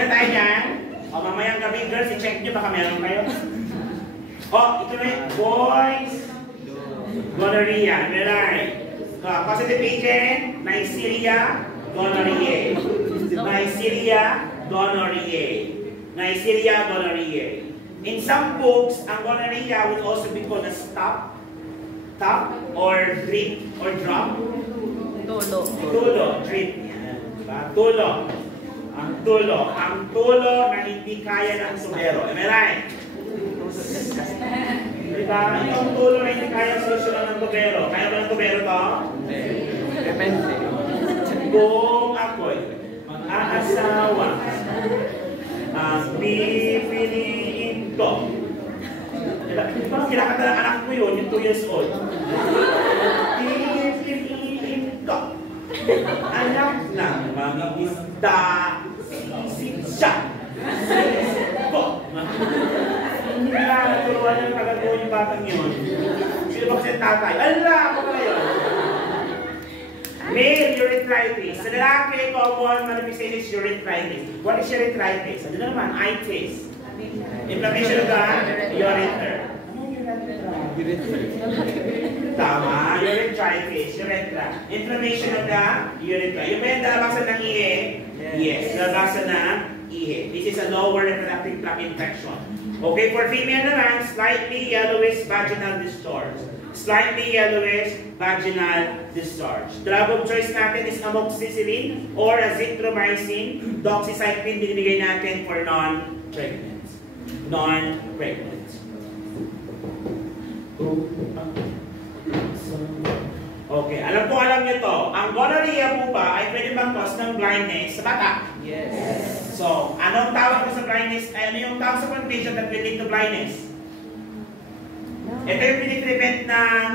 na tayo dyan. O, mamayang gabi, girls, i-check nyo baka meron kayo. O, ito na yung boys. Gonorrhea, right? Positive agent, Neisseria gonorrhoeae. Neisseria gonorrhoeae. Neisseria gonorrhoeae. In some books, ang gonorrhea would also be called a stop or drip or drop. Tulo, drip. Tulo. Ang tulo na hindi kaya ng tubero. Am I right? Diba? Itong tulo na hindi kaya solusyonan ng tubero. Kaya ba ng tubero to? Depende. Kung ako'y mag-aasawa, ang pipiliin ko. Diba? Kinakanta ng anak ko yun, yung 2 years old. Pipiliin ko. Anak ng mga isda, sisig siya. Sisig ko. Hindi na naturuan yung kagagawin yung batang yun. Sino ba kasi tatay? Ala! Ako na yun. Male urethritis. Sa lalaki, common manifestation is urethritis. What is urethritis? Ano naman? Itis. Inflammation of the urethra. Tama. Urethritis. Urethra. Inflammation of the urethra. Yung may nalabasan ng ihe? Yes. Nalabasan ng ihe. This is a lower reproductive tract infection. Okay, for female naman, slightly yellowish vaginal discharge. Slightly yellowish vaginal discharge. Drug of choice natin is amoxicillin or azithromycin. Doxycycline binibigay natin for non-pregnant. Non-pregnant. Okay, alam nyo to. Ang gonorrhea po ba ay pwede bang cause ng blindness sa bata? Yes. So, anong tawag ko sa blindness? Ano yung tawag sa condition that will lead to blindness? Ito yung piniprevent ng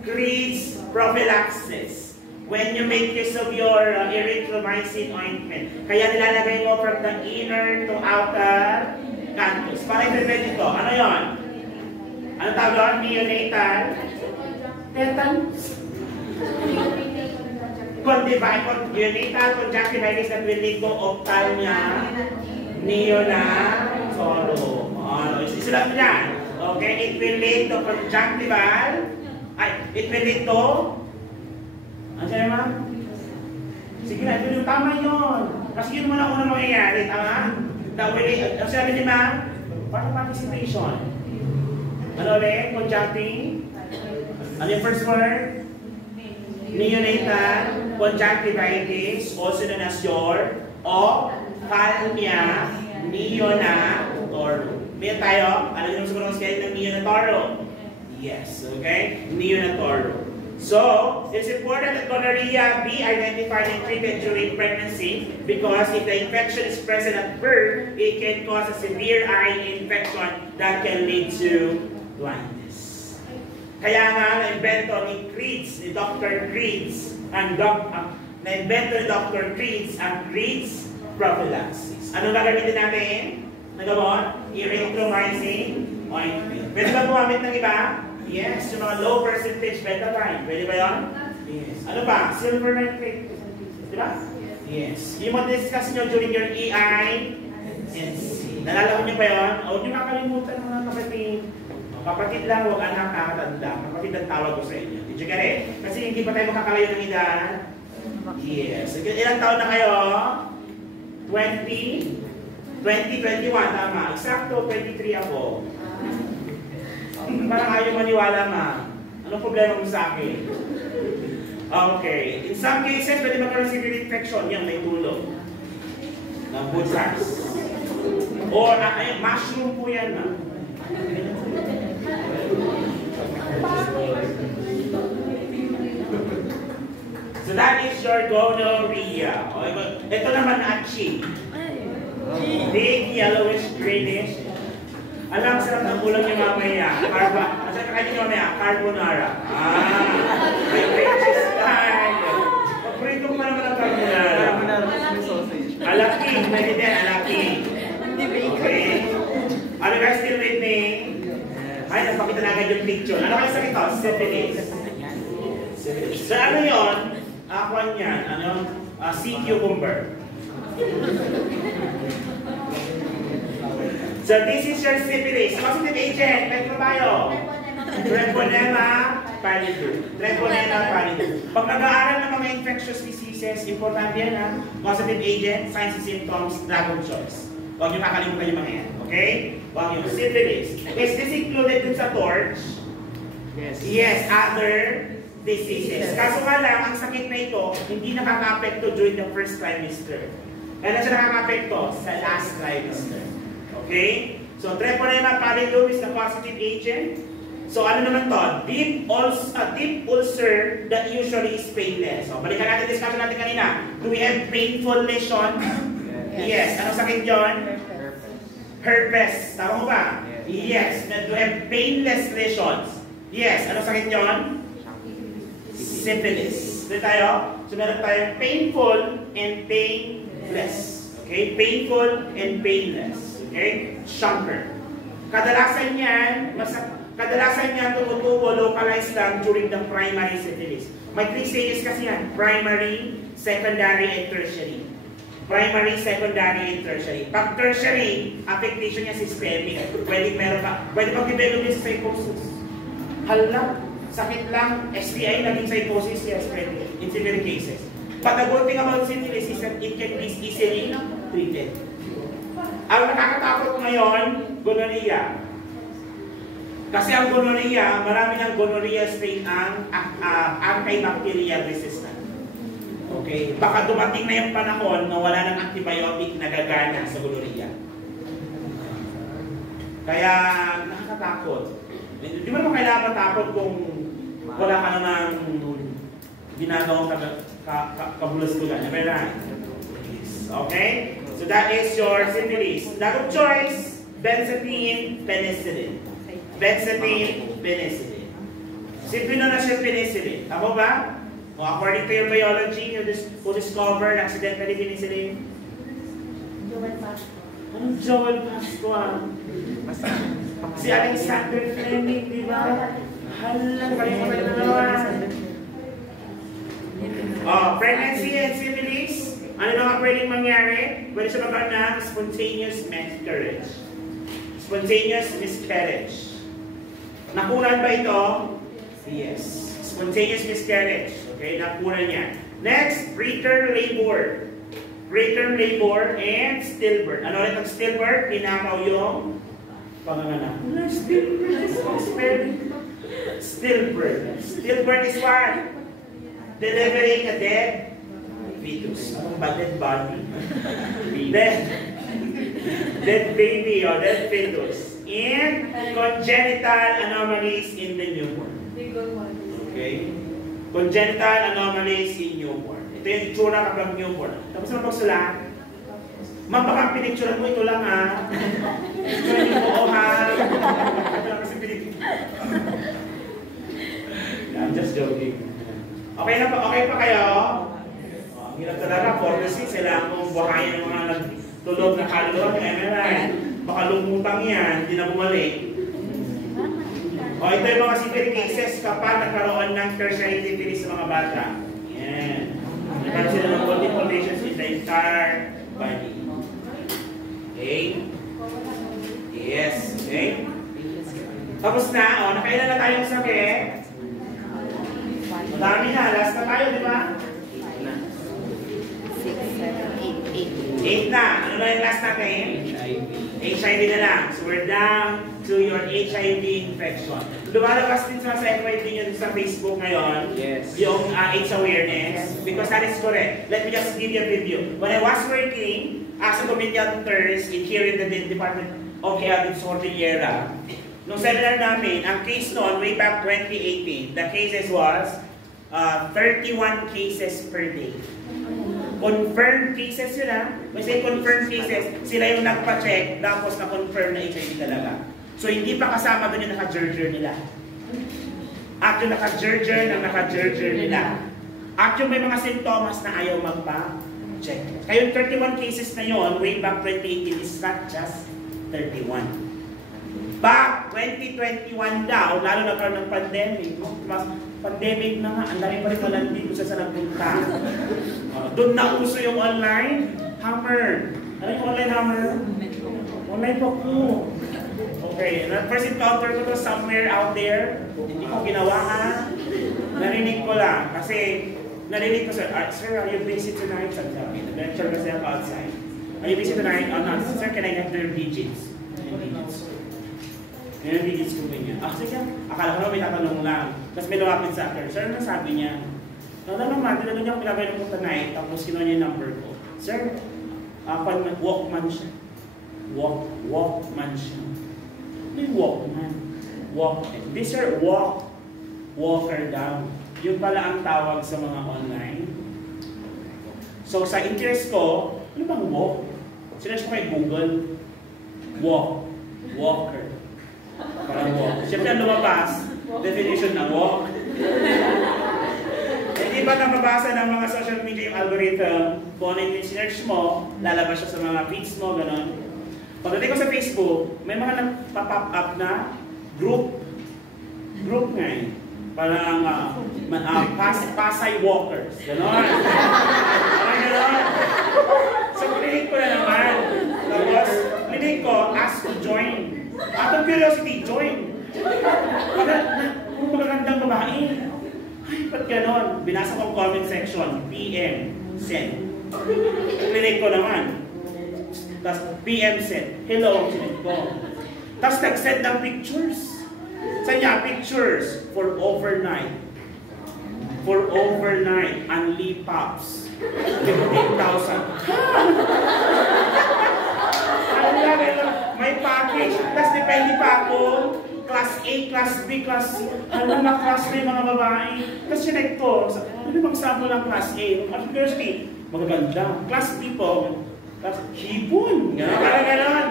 Creed's prophylaxis. When you make use of your erythromycin ointment. Kaya nilalagay mo from the inner to outer canthus. Para i-prevent ito. Ano yon? Ano tawag doon? Neonatal tetanus. Neonatal conjunctivitis that will lead to ophthalmia neonatorum. Isulat mo yan. Okay, it will lead to conjunctival. It will lead to... Ano siya naman? Sige na, ito yung tama yun. Kasi yun mo na unang mangyayari, tama? Ano sabi ni ma'am? Participation. Ano ulit? Conjunctive? Ano yung first word? Neonatal conjunctivitis, also known as your ophthalmia neonatorum. May tayo? Ano yung siguro scale ng neonatorum? Yes, okay? Neonatorum. So, it's important that gonorrhea be identified and treated during pregnancy because if the infection is present at birth, it can cause a severe eye infection that can lead to blindness. Kaya nga, na-invento ni Creeds, ni Dr. Creeds, na-invento ni Dr. Creeds ang Creeds prophylaxis. Anong gagamitin natin? Nagawon? Erythromycin ointment. Pwede ba gumamit ng iba? Yes, yung mga low percentage betaine. Pwede ba yun? Yes. Ano ba? Silver nitrate. Di ba? Yes. Yung mag-discuss nyo during your EINC. Nalala ko nyo ba yun? Huwag nyo nakalimutan mga kapatid. Kapatid lang, huwag anak nakatanda. Kapatid ang tawag ko sa inyo. Did you get it? Kasi hindi pa tayo makakalayo ng edad. Yes. Ilang taon na kayo? 2021, tama. Eksakto, 23 ako. Parang ayaw maniwala, ma'am. Anong problema mo sa akin? Okay. In some cases, pwede magkaroon severe infection. Yan, may tulog. Ng butas. Or, mushroom po yan, ma'am. So that is your gonorrhea. Ito naman achi. Big, yellowish, greenish. Alam, sarap ng ulam niyo mamaya. At saka kainin niyo mamaya, carbonara. May breakfast time. Paborito ko pa naman ang carbonara. Alaki, pwede din, alaki. Okay. Are you guys still with me? Ay, napakita na agad yung picture. Ano kayo sa ito? Syphilis. So ano yun? Aquan yan. Ano? Sea cucumber. So this is your syphilis. Positive agent. Like tayo. Treponema pallidum. Treponema pallidum. Pag nag-aaral ng mga infectious diseases, important yan ha. Positive agent, signs and symptoms, drug of choice. Huwag niyo kakalimutan yung mga yan. Okay? Huwag niyo. Syphilis. Is this included dun sa torch? Yes. Yes, other diseases. Kaso nga lang, ang sakit na ito, hindi nakaka-apekto during the first trimester. Kaya siya nakaka-apekto sa last trimester. Okay? So, Treponema pallidum is the positive agent. So, ano naman to? Deep ulcer that usually is painless. So, balikan natin discussion natin kanina. Do we have painful lesion? Yes. Anong sakit yun? Herpes. Tama mo ba? Yes. Do we have painless lesions? Yes. Anong sakit yun? Syphilis. Dito tayo. So, meron tayong painful and painless. Okay? Painful and painless. Okay? Chancre. Kadalasan yan tumutubo localized lang during the primary syphilis. May 3 stages kasi yan. Primary, secondary, and tertiary. Primary, secondary, and tertiary. Pag tertiary, affectation niya systemic. Pwede pag develop yung psychosis. Hala, sakit lang, STI, naging psychosis, yes, pwede. In severe cases. But the good thing about syphilis is that it can be easily treated. Ang nakakatakot ngayon, gonorrhea. Kasi ang gonorrhea, marami ng gonorrhea strain ang antibacterial resistant. Okay? Baka dumating na yung panahon na wala ng antibiotic na gagana sa gonorrhea. Kaya nakakatakot. Di ba naman kailangan matakot kung wala ka namang ginagawang kabulas-bulan? Okay? So that is your syphilis. Drug of choice, benzathine, penicillin. Benzathine, penicillin. Sipino na siya penicillin. Tama ba? O according to your biology, who discovered accidentally penicillin? Joel Pasco. Anong Joel Pasco? Si Alexander Fleming, di ba? Halang, kalimutan na naman. Pregnancy and syphilis. Ano naman pwedeng mangyari? Pwede siya magkaroon ng spontaneous miscarriage. Spontaneous miscarriage. Nakunan ba ito? Yes. Spontaneous miscarriage. Okay, nakunan niya. Next, preterm labor. Preterm labor and stillbirth. Ano ulit ang stillbirth? Pinakaw yung panganganak. Stillbirth. Stillbirth is what? Delivering a dead fetus. Anong ba? Dead body? Dead baby or dead fetus. And congenital anomalies in the newborn. Okay? Congenital anomalies in newborn. Ito yung itsura kapag newborn. Tapos na pagsulat. Ma'am, baka pinicturan mo, ito lang ha. Picturan yung buo ha. Ito lang kasi pinicturan. I'm just joking. Okay na pa, okay pa kayo? Ang hirap talaga, 46, kailangan mong buhayin ng mga nagtulog na kaluluwa ng MRI. Baka lumutang yan, hindi na bumalik. Ito yung mga severe cases kapag nagkaroon ng tertiary syphilis sa mga bata. Yan. Nagkaroon sila ng multiple lesions in the entire body. Okay? Yes. Okay? Tapos na, nakailan na tayong sakit? Dami na, last na tayo, di ba? 8 na. Ano na yung last natin? HIV na lang. So we're down to your HIV infection. Lumalabas din sa NYT nyo sa Facebook ngayon, yes, yung AIDS awareness, because that is correct. Let me just give you a video. When I was working as a comedianters here in the Department of Health in Sorting era, nung seminar namin, ang case noon, way back 2018, the cases was 31 cases per day. Confirmed cases sila. When say confirmed cases, sila yung nagpa-check, tapos na-confirm na HIV talaga. So hindi pa kasama doon yung naka-gerger nila. At yung naka-gerger nila. At yung may mga sintomas na ayaw magpa-check. Kaya yung 31 cases na yun, way back 2018, is not just 31. Back 2021 daw, lalo nagkaroon ng pandemic, pandemic na nga, ang dami pa rin malandi kung saan nagpunta. Doon na uso yung online hammer. Ano yung online hammer? Online po ko. Okay, first encounter ko to somewhere out there. Hindi ko ginawa ha. Narinig ko lang. Kasi narinig ko sir, sir, are you busy tonight? Sabi namin, nag-lecture kasi ako outside. Are you busy tonight? Oh, no. Sir, can I have your digits? Yung digits ko ganyan. Sige, akala ko may tatanong lang. Tapos may lumapit sa akin. Sir, ano sabi niya? Naman, tinanong niya kung pinabay ko tonight. Tapos kinuha niya yung number ko. Sir, walkman siya. Walkman siya. Ano yung walkman? This sir, walker daw. Yung pala ang tawag sa mga online. So sa interest ko, ano bang walk? Sinerge ko kay Google. Walker. Parang walk. Siyempre ang lumabas, definition ng walk. Hindi ba napabasa ng mga social media yung algorithm? Kung ano yung sinerge mo, lalabas siya sa mga feeds mo, gano'n. Pagdating ko sa Facebook, may mga nagpa-pop up na group nga eh. Parang Pasay Walkers. Gano'n. Parang gano'n. So, clinic ko na naman. Tapos, clinic ko, ask to join. Out of curiosity, join. Kung magagandang babae. Ay, ba't gano'n? Binasa ko ang comment section, PM, send. Clinic ko naman. Tapos, PM send. Hello, clinic ko. Tapos, nag-send ng pictures. Sa niya, pictures for overnight. For overnight, only pops. 15,000. May package. Tapos depende pa ako, class A, class B, class C. Alam na class na yung mga babae. Tapos sinek to. Ano bang sample ng class A? University, magaganda. Class B po, tapos hipon. Parang gano'n.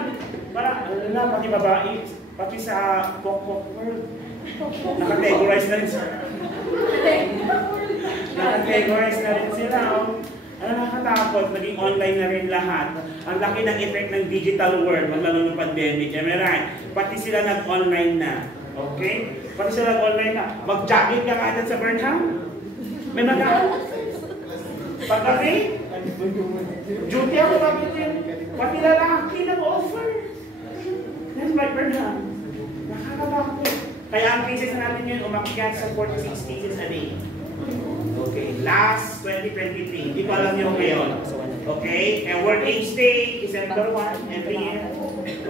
Parang, alam na, pati babae. Pati sa Pok World. Nakategorize na rin sila. Nakategorize na rin sila. Ano nakatakot, naging online na rin lahat. Ang laki ng effect ng digital world, lalo ng pandemic. Right? Pati sila nag-online na. Okay? Pati sila nag-online na. Mag-jogging ka agad sa Burnham? May pagkabi? Duty ako bakit yun? Pati lalaki nag-offer. That's my Burnham. Nakakatakot. Kaya ang cases natin yun, umakyat sa 46 cases a day. Okay, last 2023. Hindi ko alam yung ngayon. Okay, and working state is December 1 every year.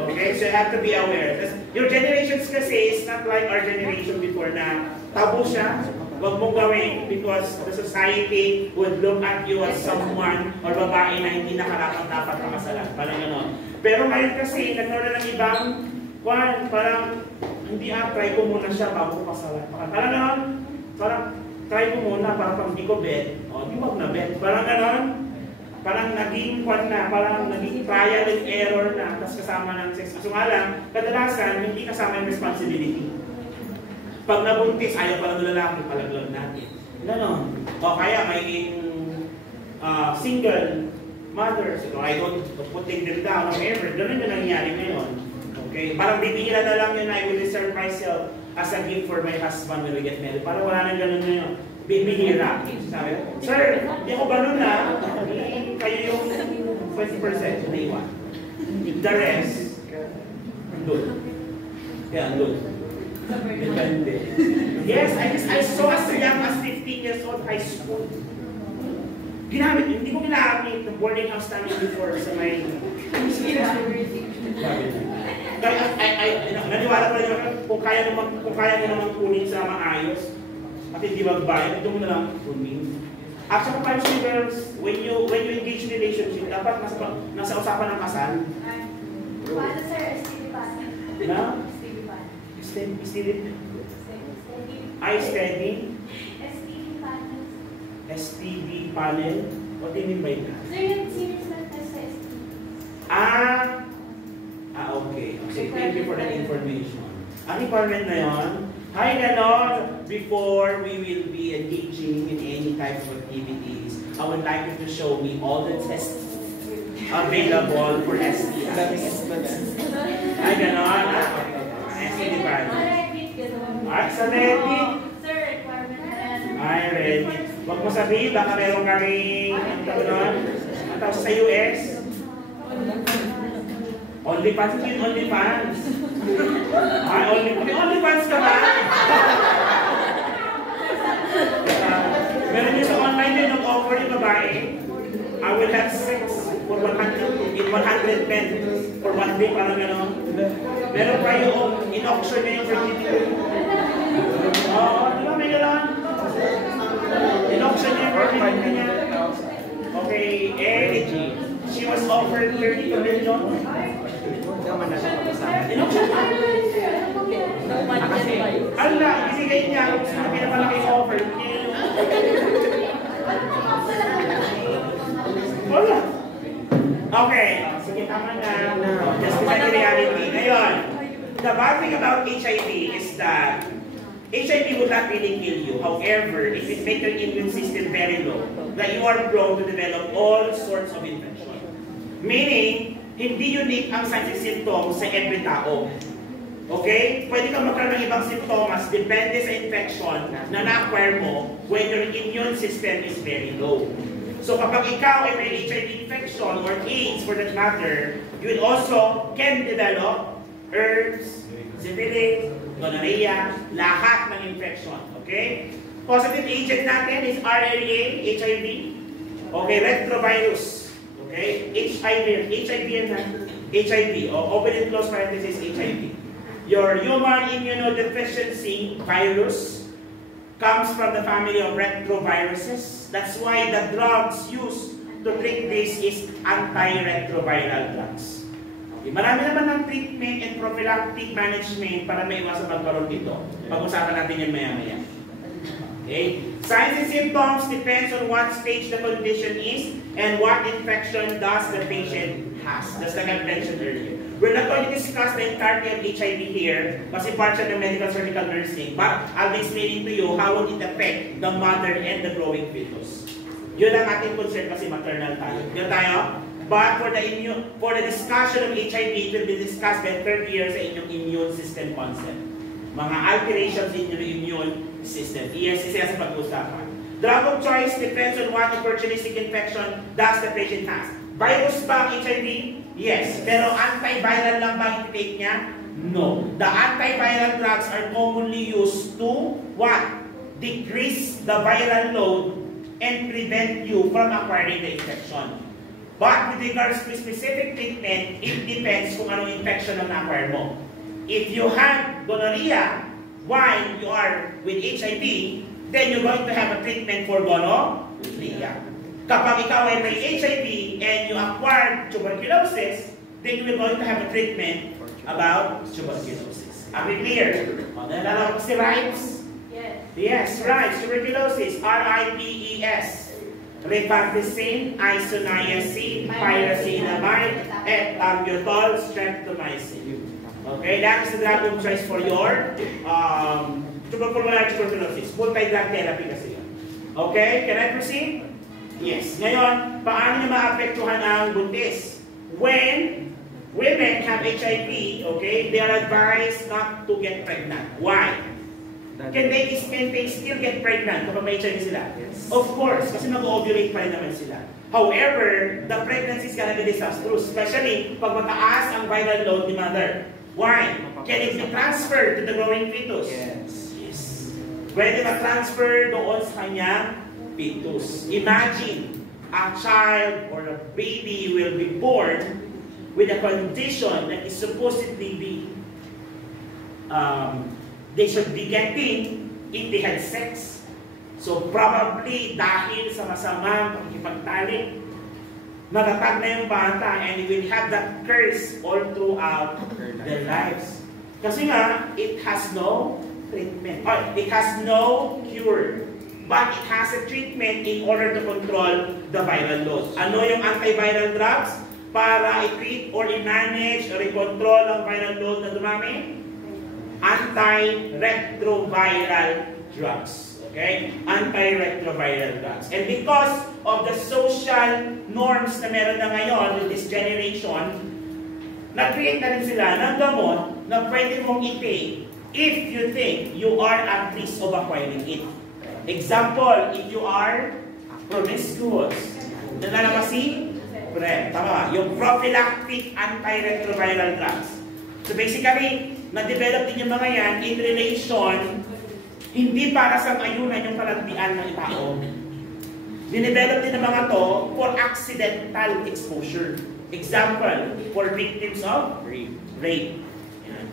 Okay, so you have to be aware. Your generations kasi is not like our generation before na tabu siya. Huwag mong gawin because the society would look at you as someone or babae na hindi nakarapat-dapat kamasalan. Parang gano'n. Pero ngayon kasi, nagkaroon ng ibang parang hindi try ko muna siya bago ko kasalan. Parang gano'n. Parang try ko muna para pang di ko bet. O, di wag na bet. Parang gano'n. Parang naging parang naging trial and error na, tapos kasama ng sex. So nga lang, kadalasan, hindi kasama yung responsibility. Pag nabuntis, ayaw pala ng lalaki, palaglag natin. Ganon. O kaya may single mother, so I don't putting them down, however, ganon yung nangyari ngayon. Okay? Parang bibihira na lang yun, I will reserve myself as a gift for my husband when we get married. Parang wala nang ganon ngayon. Bibihira. Sabi, sir, di ako ganon na. Kayo yung 20% na iwan. The rest, andun. Kaya andun. Depende. Yes, I saw as young as 15 years old high school. Ginamit, hindi ko ginamit ng boarding house namin before sa may... Naniwala pa rin ako, kung kaya mo naman kunin sa maayos at hindi magbayad, ito mo na lang kunin. At saka pa yung girls, when you engage in relationship, dapat nasa usapan ng kasal. Paano sir, STD pa? Na? STD Steady? I steady? STD panel. STD panel? What do you mean by that? Sir, yung series na sa STD. Okay. Okay, thank you for that information. Ang department na yun, hi ganon, before we will be engaging in any type of activities, I would like you to show me all the tests available for STIs. Hi ganon, STD department. Alright, sa ready? Sir, requirement na yan. Ay, ready. Huwag mo sabihin, baka meron kaming, ang tawag sa US? OnlyFans, hindi yung OnlyFans. Ay, OnlyFans ka ba? Meron nyo sa online yun, nag-offer yung babae. I will have sex for 100 men for 1 day, parang gano'n. Meron pa yung in-auction niya yung virginity. Oo, di ba may gano'n? In-auction niya yung virginity niya. Okay, energy. She was offered 32 million. In-auction pa. Allah, isigay niya kung sino pinapalaki yung offer. Wala. Okay, sige, tama na. Just to the reality. Ngayon, the bad thing about HIV is that HIV would not really kill you. However, if it makes your immune system very low, that you are prone to develop all sorts of infection. Meaning, hindi unique ang signs and symptoms sa every tao. Okay? Pwede kang magkaroon ng ibang symptoms depende sa infection na na-acquire mo when your immune system is very low. So kapag ikaw ay may HIV infection or AIDS for that matter, you will also can develop herpes, syphilis, gonorrhea, lahat ng infection. Okay? Positive agent natin is RNA, HIV. Okay, retrovirus. Okay? HIV. Open and close parenthesis, HIV. Your human immunodeficiency virus comes from the family of retroviruses. That's why the drugs used to treat this is antiretroviral drugs. Okay. Marami naman ng treatment and prophylactic management para maiwasan magkaroon dito. Pag-usapan natin yan maya-maya. Okay? Signs and symptoms depends on what stage the condition is and what infection does the patient has. That's like I mentioned earlier. We're not going to discuss the entirety of HIV here kasi part siya ng medical surgical nursing, but I'll be explaining to you how would it affect the mother and the growing fetus. Yun ang ating concern kasi maternal tayo. Yun tayo? But for the discussion of HIV, it will be discussed by third year sa inyong immune system concept. Mga alterations in your immune system. Yes, isa sa pag-usapan. Drug of choice depends on what opportunistic infection does the patient has. Virus ba ang HIV? Yes. Pero antiviral lang ba ang take niya? No. The antiviral drugs are commonly used to what? Decrease the viral load and prevent you from acquiring the infection. But with regards to specific treatment, it depends kung anong infection ang na-acquire mo. If you have gonorrhea while you are with HIV, then you're going to have a treatment for gonorrhea. Kapag ikaw ay may HIV and you acquired tuberculosis, then you're going to have a treatment about tuberculosis. Are we clear? Nalala ko si Ripes? Yes, Ripes, tuberculosis, R-I-P-E-S. Rifampicin, isoniazid, pyrazinamide, and ambutol, streptomycin. Okay, that is the drug of choice for your tuberculosis. Multi-drug therapy kasi yun. Okay, can I proceed? Yes. Ngayon, paano niya maapektuhan ang buntis? When women have HIV, okay, they are advised not to get pregnant. Why? Can they still get pregnant kapag may HIV sila? Yes. Of course, kasi mag-ovulate pa rin naman sila. However, the pregnancy is gonna be disastrous, especially pag mataas ang viral load ni mother. Why? Can it be transferred to the growing fetus? Yes. Pwede ma-transfer doon sa kanyang fetus. Imagine, a child or a baby will be born with a condition that is supposedly they should be getting if they had sex. So probably dahil sa masamang pakikipagtalik, natatag na yung bata and it will have that curse all throughout their lives. Kasi nga, it has no treatment. Or it has no cure. But it has a treatment in order to control the viral load. Ano yung antiviral drugs? Para i-treat or i-manage or i-control ang viral load na dumami? Antiretroviral drugs. Okay? Antiretroviral drugs. And because of the social norms na meron na ngayon with this generation, nag-create na rin sila ng gamot na pwede mong i-take if you think you are at risk of acquiring it. Example, if you are promiscuous, nananamasi, PrEP. Tama, yung prophylactic antiretroviral drugs. So basically, na-develop din yung mga yan in relation, hindi para sa ayunan yung kalandian ng tao. Dinevelop din ng mga to for accidental exposure. Example, for victims of rape.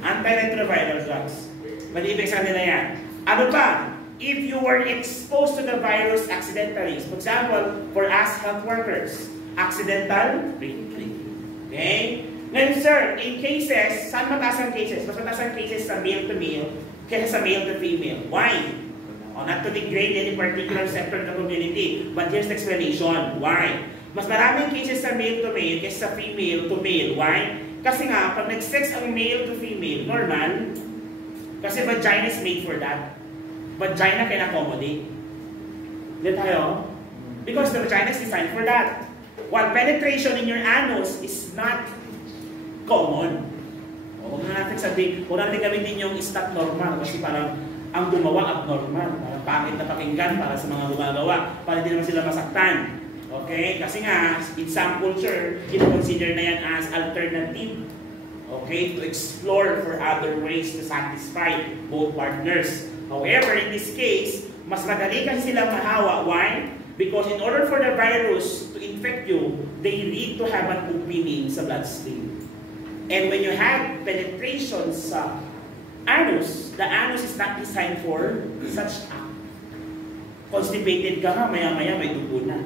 Antiretroviral drugs. Malibig sa nila yan. Ano pa? If you were exposed to the virus accidentally. For example, for us health workers, accidental rape. Okay? Ngayon sir, in cases, saan mataas ang cases? Mas mataas ang cases sa male to male kaysa sa male to female. Why? Not to degrade any particular sector of the community. But here's the explanation. Why? Mas maraming cases sa male to male kaysa sa female to male. Why? Kasi nga, pag nag-sex ang male to female, normal. Kasi vagina is made for that. Vagina can accommodate. Di tayo? Because the vagina is designed for that. While penetration in your anus is not common. Huwag na natin sabihin, huwag natin gamitin yung stop normal kasi parang ang gumawa abnormal. Parang pangit na pakinggan para sa mga gumagawa. Para hindi naman sila masaktan. Okay? Kasi nga, in some culture, consider na yan as alternative. Okay? To explore for other ways to satisfy both partners. However, in this case, mas madali kasi sila mahawa. Why? Because in order for the virus to infect you, they need to have an opening sa bloodstream. And when you have penetration sa anus, the anus is not designed for such act. Constipated ka nga, maya-maya may dugo na.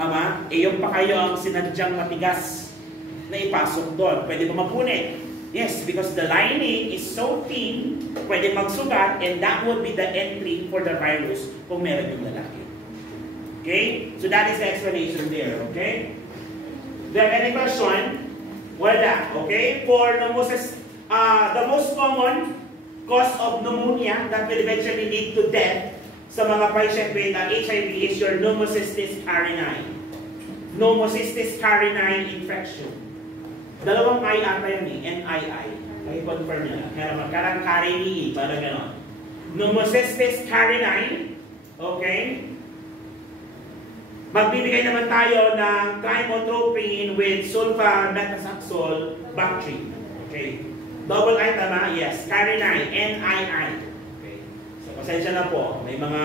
Tama? Eh yung pa kayo ang sinadyang matigas na ipasok doon. Pwede ba mapunit? Yes, because the lining is so thin, pwede magsugat, and that would be the entry for the virus kung meron yung lalaki. Okay? So that is the explanation there. Okay? Do you have any question? Wala. Okay? For pneumosis, the most common cause of pneumonia that will eventually lead to death sa mga patient with HIV is your pneumocystis carinii. Pneumocystis carinii infection. Dalawang I ata yun eh. N-I-I. I-confirm nyo na. Karang carinii. Parang gano'n. Pneumocystis carinii. Okay? Magbibigay naman tayo ng trimotropin with sulfamethoxazole Bactrim. Okay. Double I tama? Yes. Carinii. N-I-I. Okay. So, pasensya na po. May mga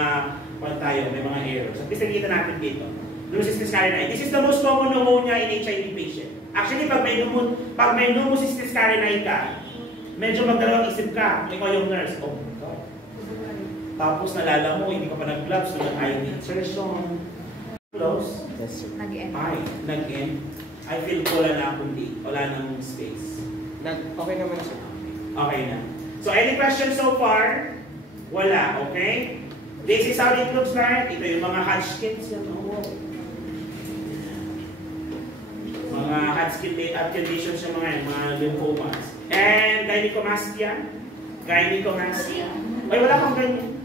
may mga errors. At least nakikita natin dito. Pneumocystis carinii. This is the most common pneumonia in HIV patient. Actually, pag may pneumocystis carinii ka, medyo magdalawang isip ka. Ikaw yung nurse. Oh, God. Tapos nalala mo, hindi ka pa nag-gloves, so nag-IV insertion. Close? Yes, sir. Nag-end. Ay, nag-end. I feel ko wala na akong leak. Wala nang space. Okay naman, sir. Okay na. So, any questions so far? Wala, okay? This is how it looks like. Ito yung mga Hodgkins. Mga Hodgkin conditions yung mga lymphomas. And gynecomastia. Gynecomastia. Ay, wala kang ganyan.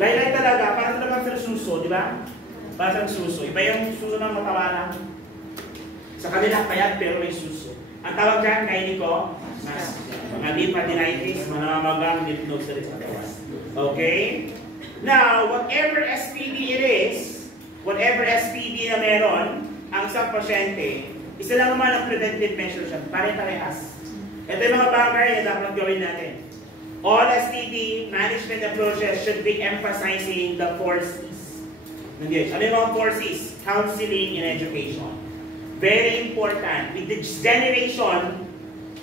Laylay talaga, para talagang sa suso, di ba? Para sa suso. Iba yung suso ng matawanan. Sa kanila payat pero may suso. Ang tawag dyan, gynecomastia. Mga lymphadenitis, manamagang lymph nodes sa katawan. Okay? Now, whatever SPD it is, whatever SPD na meron, ang isang pasyente, isa lang naman ang preventive measure siya, pare-parehas. Ito yung mga bagay na dapat gawin natin. All STD management approaches should be emphasizing the 4 C's. Ano yung mga 4 C's? Counseling and education. Very important. With this generation,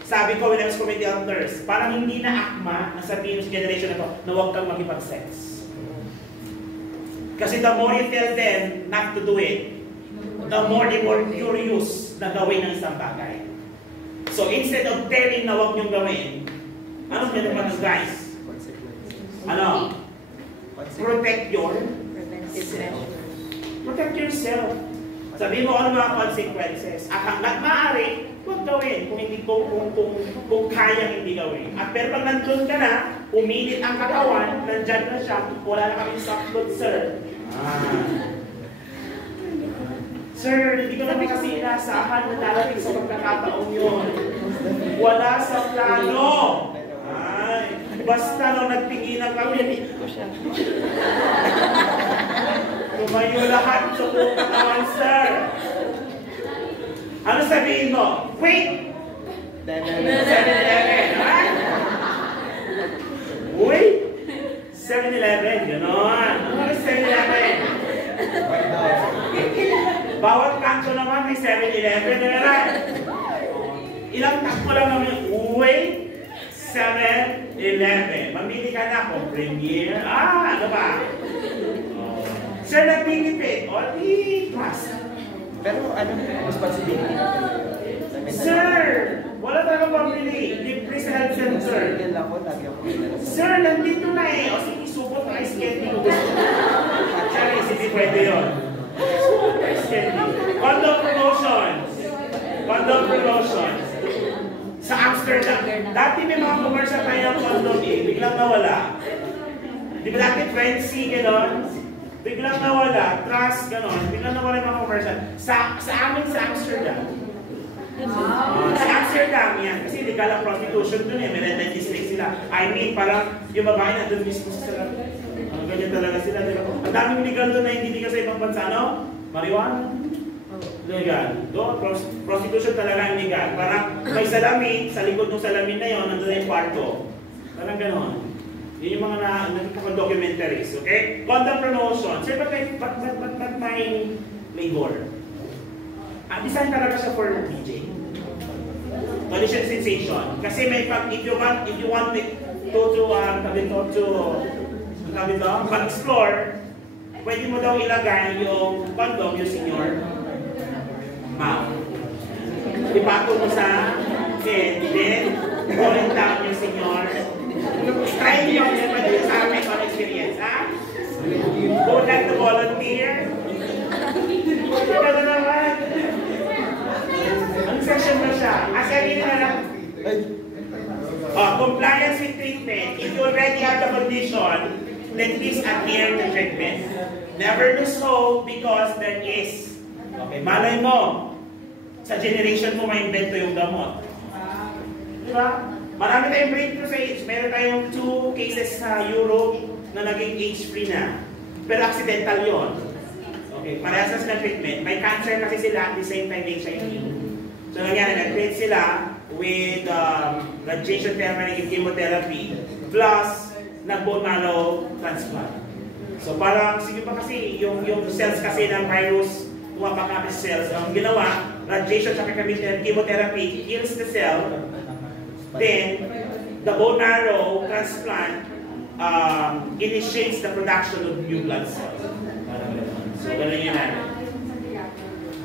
sabi ko when I was committee of nurse, parang hindi na akma na sabihin sa generation na to na huwag kang makipag-sex. Kasi the more you tell them not to do it, the more they were curious na gawin ng isang bagay. So instead of telling na huwag niyong gawin, anong gano'n guys? Ano? Protect your self. Protect yourself. Sabihin mo ano mga consequences. At hanggat maaari, huwag gawin kung kayang hindi gawin. At pero pag nandun ka na, umilit ang katawan, nandyan na siya, wala na kami softload, sir. Sir, hindi ko naman kasi inaasahan na darating sa pagkakataong yun. Wala sa plano. Ay, basta nung nagtinginan kami. Tumayo lahat sa buong katawan, sir. Ano sabihin mo? Wait! 7-Eleven, ha? Uy! 7-Eleven, gano'n. Ano is 7-Eleven? Bawat kanto naman may 7-Eleven, gano'n. Ilang takbo lang naman yung uwi? 7-Eleven. Mamili ka na kung Premier. Ano ba? Sir, nagpipit. O, di, class. Pero ano responsibility? Sir, wala talagang pamili. Libre sa health center. Sir, nandito na eh. O, sige, supot na ice candy. Sir, hindi pwede yun. Ice candy. Condom promotions. Condom promotions. Sa Amsterdam. Dati may mga commercial tayo ng condom eh. Biglang nawala. Di ba dati Frenzy, gano'n? Biglang nawala. Trust, gano'n. Biglang nawala yung mga commercial. Sa amin sa Amsterdam. Sa Amsterdam yan. Kasi legal ang prostitution dun eh. May red light district sila. I mean, parang yung babae na dun mismo sa sila. Ganyan talaga sila. Diba? Ang daming legal dun na hindi legal sa ibang bansa. Ano? Marijuana. Legal. Doon, prostitution talaga ang legal. Parang may salamin, sa likod ng salamin na yon, nandun na yung kwarto. Parang gano'n. Yun yung mga nakikita-documentaries, okay? Condom promotion. Sir, ba't may labor? Design talaga siya for DJ. Condition sensation. Kasi may if you want to mag-explore, pwede mo daw ilagay yung condom, yung senior mouth. Ipato mo sa head, then rolling down yung senior. Try nyo yung pwede sa amin on experience, ha? Would like to volunteer? Ikaw na naman. Ang session na siya. Sabihin na lang. Compliance with treatment. If you already have the condition, then please adhere to treatment. Never lose hope because there is. Okay, malay mo, sa generation mo ma-invento yung gamot. Diba? Marami tayong breakthrough sa AIDS. Meron tayong 2 cases sa Europe na naging AIDS-free na. Pero accidental yon. Okay, parehas na sila treatment. May cancer kasi sila at the same time HIV. So nangyari, nag-treat sila with radiation therapy and chemotherapy plus nag-bone marrow transplant. So parang, sige pa kasi, yung cells kasi ng virus, pumapakapit cells. Ang ginawa, radiation at chemotherapy kills the cell. Then, the bone marrow transplant initiates the production of new blood cells. So, gano'n yun natin.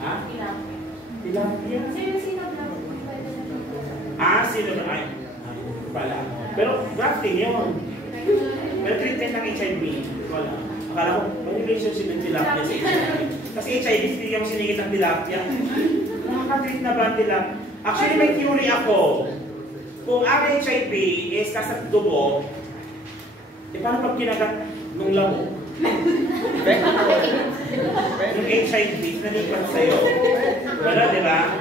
Ha? Tilapia? Sino na? Ay, wala. Pero, grafting yun. Pero treatment ng HIV, wala. Akala ko, may relationship ng tilapia sa HIV. Kasi HIV, hindi yung sinigit ng tilapia. Nakaka-treat na ba ang tilapia? Actually, may theory ako. Kung ang HIV is nasa dugo, paano pag kinagat nung lamok? Yung HIV, nalipat sa'yo. Wala, di ba?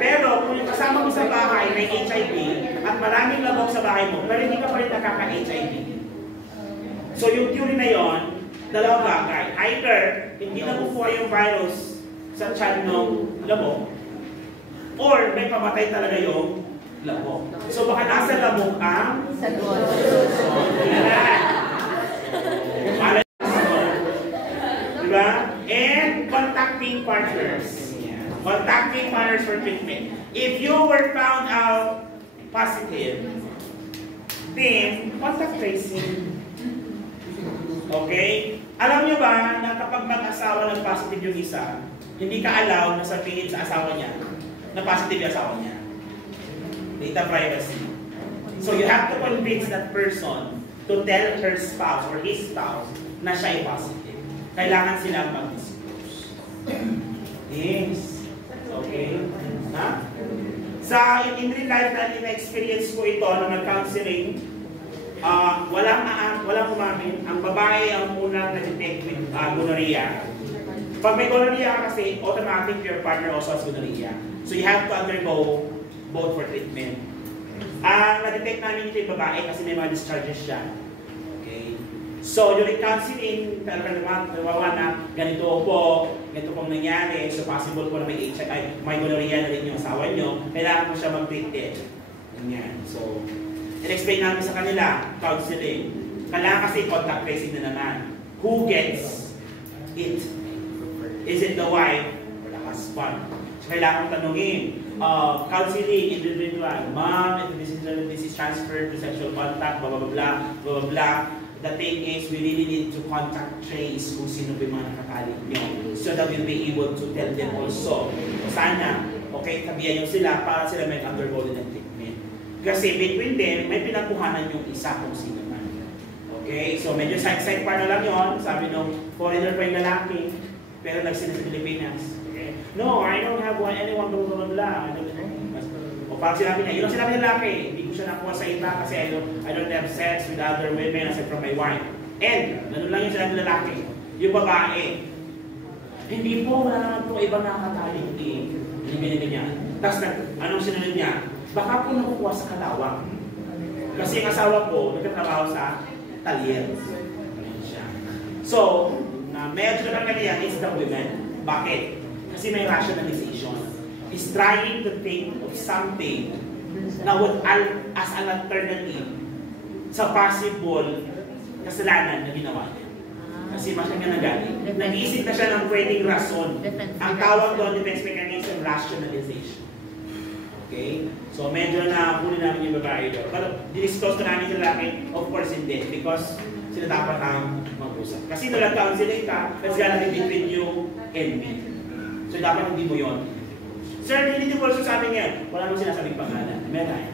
Pero kung yung kasama mo sa bahay may HIV at maraming lamok sa bahay mo, pero hindi ka pa rin nakaka-HIV. So yung theory na yon, dalawang bagay. Either hindi nakukuha yung virus sa tiyan ng lamok, or may pamatay talaga yung lamok. So baka nasa lamok ang sagot. Diba? And contacting partners. Contacting partners for treatment. If you were found out positive, then contact tracing. Okay? Alam nyo ba na kapag mag-asawa ng positive yung isa, hindi ka allow na sabihin sa asawa niya na positive yung asawa niya. Data privacy. So you have to convince that person to tell her spouse or his spouse na siya ay positive. Kailangan silang mag-disclose. Yes. Okay? Ha? Sa in real life na na-experience ko ito nung nag-counseling, walang umamin. Ang babae ang unang na-detect with gonorrhea. Pag may gonorrhea kasi, automatic your partner also has gonorrhea. So you have to undergo both for treatment. Na-detect namin ito yung babae kasi may mga discharges siya. Okay? So, during counseling, talagang nawawa na ganito po, ganito pong nangyari, so possible po na may HIV, may gonorrhea na rin yung asawa nyo, kailangan po siya mag-treat. Ganyan. So, in-explain namin sa kanila, counseling. Kailangan kasi contact tracing na naman. Who gets it? Is it the wife or the husband? So, kailangan tanungin. Counseling, individual, mom, if this is transferred to sexual contact, blah, blah, blah, blah, blah, blah. The thing is, we really need to contact trace kung sino ba yung mga nakakalit nyo so that we'll be able to tell them also. Sana, okay, tabihan nyo sila para sila may undergo din ng treatment. Kasi between them, may pinagkuhanan yung isa kung sino man. Okay, so medyo side-side pa na lang yun. Sabi nung foreigner pa yung lalaki, pero nagsina sa Pilipinas. Okay? No, I don't have anyone blah, blah, blah. O parang sinabi niya, yun ang sinabi ng lalaki. Hindi ko siya nakuha sa iba kasi I don't have sex with other women aside from my wife. And, ganun lang yung sinabi ng lalaki. Yung babae, hindi po, wala naman po ibang nakakataling eh. Hindi binigyan niya. Tapos, anong sinunod niya? Baka po nakukuha sa kalawang. Kasi yung asawa ko, nagtatrabaho sa talyer. So, medyo na kanya is the women. Bakit? Kasi may rationalization. Is trying to think of something na would as an alternative sa possible kasalanan na ginawa niya. Kasi mas siya nagaling. Nag-iisip na siya ng pwedeng rason. Ang tawag doon, defense mechanism, rationalization. Okay? So medyo na huli namin yung babae doon. Pero diniscuss na namin yung lalaki, of course hindi. Because sila dapat ang mag-usap. Kasi nag-counseling ka, that's gonna be between you and me. So dapat hindi mo yun. Sir, hindi po sa sabi ngayon, wala nang sinasabing pangalan. Meron.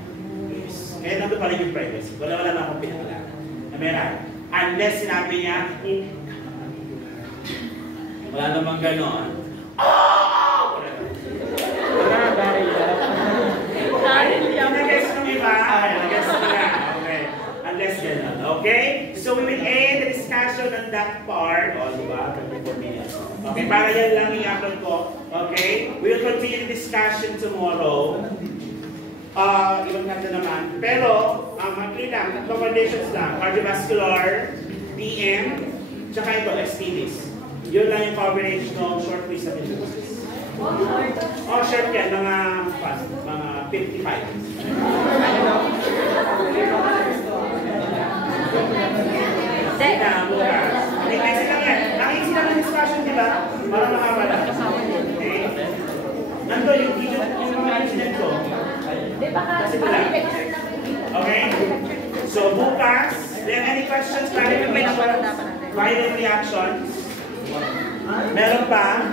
Yes. Kaya nandun pa rin yung privacy. Wala na akong pinakalanan. Meron. Unless sinabi niya, wala namang gano'n. Oh! Wala nag-guess nung iba. Nag-guess nung iba. Okay. Unless gano'n. Okay? So we will end the discussion on that part. O, diba? 24 minutes. Okay, para yan lang yung upload ko. Okay? We will continue the discussion tomorrow. Ibang kanta naman. Pero, mag-clean lang. Tatlong conditions lang. Cardiovascular, DM, tsaka ito, STDs. Yun lang yung coverage ng short quiz na pinusis. Oh, short yan. Mga 55. Na, bukas. Next lang yan. Nakikita lang ng discussion, di ba? Para makawala. Okay? Nando, yung mga incident ko. Kasi wala. Okay? So, bukas, then any questions? Violent reactions? Meron pa?